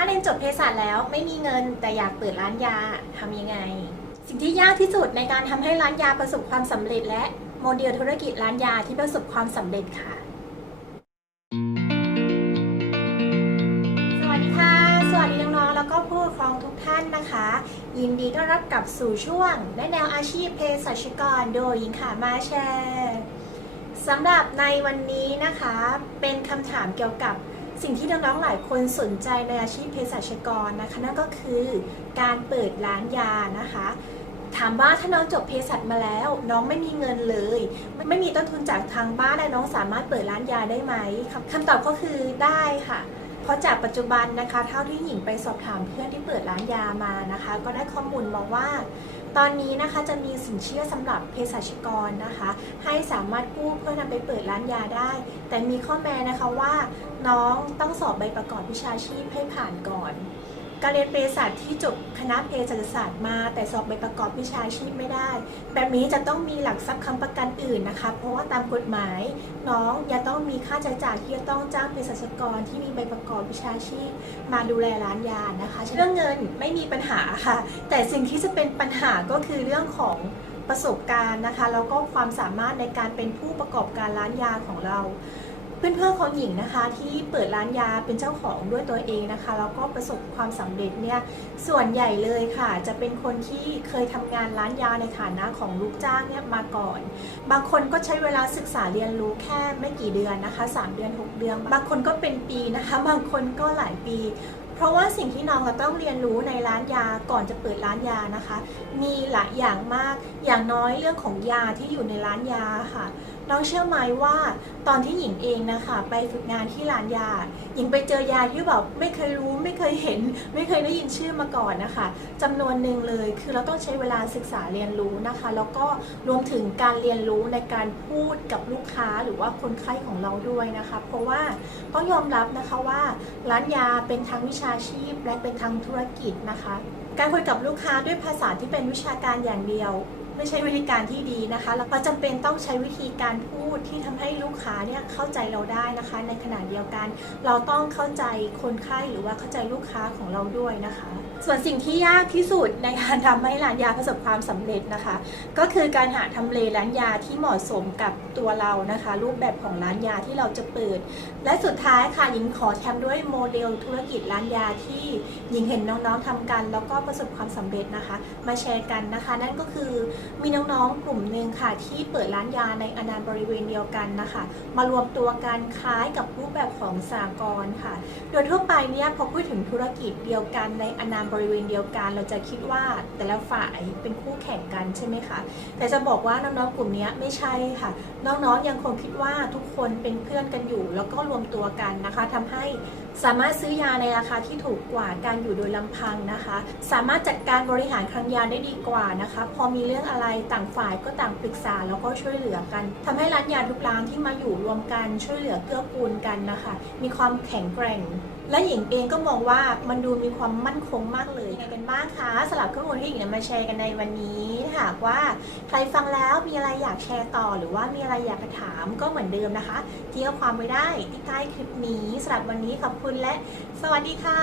ถ้าเรียนจบเภสัชแล้วไม่มีเงินแต่อยากเปิดร้านยาทำยังไง สิ่งที่ยากที่สุดในการทำให้ร้านยาประสบความสำเร็จ และโมเดลธุรกิจร้านยาที่ประสบความสำเร็จค่ะ สวัสดีค่ะ สวัสดีน้องๆแล้วก็ผู้ปกครองทุกท่านนะคะ ยินดีต้อนรับกลับสู่ช่วงและแนวอาชีพเภสัชกร โดยหญิงขามาแชร์สำหรับในวันนี้นะคะ เป็นคำถามเกี่ยวกับ สิ่งที่น้องๆหลายคนสนใจในอาชีพเภสัชกรนะคะนั่นก็คือการเปิดร้านยานะคะ ถามว่าถ้าน้องจบเภสัชมาแล้ว น้องไม่มีเงินเลย ไม่มีต้นทุนจากทางบ้านและน้องสามารถเปิดร้านยาได้ไหมคำคำตอบก็คือได้ค่ะเพราะจากปัจจุบันนะคะเท่าที่หญิงไปสอบถามเพื่อนที่เปิดร้านยามานะคะ ก็ได้ข้อมูลมาว่า ตอนนี้นะคะจะมีสินเชื่อสำหรับเภสัชกรนะคะ ให้สามารถกู้เพื่อนำไปเปิดร้านยาได้ แต่มีข้อแม้นะคะว่าน้องต้องสอบใบประกอบวิชาชีพให้ผ่านก่อน การเรียนเภสัชที่จบคณะเภสัชศาสตร์มา แต่สอบใบประกอบวิชาชีพไม่ได้ แบบนี้จะต้องมีหลักทรัพย์ค้ำประกันอื่นนะคะ เพราะว่าตามกฎหมายน้องอย่าต้องมีค่าใช้จ่ายที่จะต้องจ้างเภสัชกรที่มีใบประกอบวิชาชีพ มาดูแลร้านยานะคะเรื่องเงินไม่มีปัญหาค่ะ แต่สิ่งที่จะเป็นปัญหาก็คือเรื่องของประสบการณ์นะคะแล้วก็ความสามารถในการเป็นผู้ประกอบการร้านยาของเรา เพื่อนเพื่อนๆของหญิงนะคะที่เปิดร้านยาเป็นเจ้าของด้วยตัวเองนะคะแล้วก็ประสบความสำเร็จเนี่ยส่วนใหญ่เลยค่ะ จะเป็นคนที่เคยทำงานร้านยาในฐานะของลูกจ้างเนี่ยมาก่อน บางคนก็ใช้เวลาศึกษาเรียนรู้แค่ไม่กี่เดือนนะคะ 3 เดือน 6 เดือน บางคนก็เป็นปีนะคะ บางคนก็หลายปี เพราะว่าสิ่งที่น้องเราต้องเรียนรู้ในร้านยาก่อนจะเปิดร้านยานะคะ มีหลายอย่างมากอย่างน้อยเรื่องของยาที่อยู่ในร้านยาค่ะ น้องเชื่อไหมว่าตอนที่หญิงเองนะคะ ไปฝึกงานที่ร้านยา หญิงไปเจอยาที่แบบไม่เคยรู้ไม่เคยเห็น ไม่เคยได้ยินชื่อมาก่อนนะคะจำนวนหนึ่งเลยคือเราต้องใช้เวลาศึกษาเรียนรู้นะคะ แล้วก็รวมถึงการเรียนรู้ในการพูดกับลูกค้าหรือว่าคนไข้ของเราด้วยนะคะ เพราะว่าต้องยอมรับนะคะว่าร้านยาเป็นทั้งวิชาชีพและเป็นทั้งธุรกิจนะคะ การคุยกับลูกค้าด้วยภาษาที่เป็นวิชาการอย่างเดียว ไม่ใช่วิธีการที่ดีนะคะเราจำเป็นต้องใช้วิธีการพูดที่ทำให้ลูกค้าเนี่ยเข้าใจเราได้นะคะ ในขณะเดียวกัน เราต้องเข้าใจคนไข้หรือว่าเข้าใจลูกค้าของเราด้วยนะคะ ส่วนสิ่งที่ยากที่สุดในการทำให้ร้านยาประสบความสำเร็จนะคะ ก็คือการหาทำเลร้านยาที่เหมาะสมกับตัวเรานะคะ รูปแบบของร้านยาที่เราจะเปิด และสุดท้ายค่ะหญิงขอแถมด้วยโมเดลธุรกิจร้านยาที่หญิงเห็นน้องๆทำกันแล้วก็ประสบความสำเร็จนะคะ มาแชร์กันนะคะ นั่นก็คือมีน้องๆกลุ่มหนึ่งค่ะ ที่เปิดร้านยาในอนาบริเวณเดียวกันนะคะ มารวมตัวกันคล้ายกับรูปแบบของสากลค่ะ โดยทั่วไปเนี่ยพอพูดถึงธุรกิจเดียวกันในอนาบริเวณเดียวกัน เราจะคิดว่าแต่ละฝ่ายเป็นคู่แข่งกันใช่ไหมคะแต่จะบอกว่าน้องๆกลุ่มนี้ไม่ใช่ค่ะ น้องๆยังคงคิดว่าทุกคนเป็นเพื่อนกันอยู่ แล้วก็รวมตัวกันนะคะทำให้ สามารถซื้อยาในราคาที่ถูกกว่าการอยู่โดยลำพังนะคะ สามารถจัดการบริหารคลังยาได้ดีกว่านะคะ พอมีเรื่องอะไรต่างฝ่ายก็ต่างปรึกษาแล้วก็ช่วยเหลือกันทำให้ร้านยาทุกร้านที่มาอยู่รวมกันช่วยเหลือเกื้อกูลกันนะคะ มีความแข็งแกร่ง และหญิงเองก็มองว่ามันดูมีความมั่นคงมากเลยยังไงกันบ้างคะสำหรับข้อมูลที่หญิงนำมาแชร์กันในวันนี้หากว่าใครฟังแล้วมีอะไรอยากแชร์ต่อ หรือว่ามีอะไรอยากจะถามก็เหมือนเดิมนะคะทิ้งข้อความไว้ได้ที่ใต้คลิปนี้สำหรับวันนี้ขอบคุณและ สวัสดีค่ะ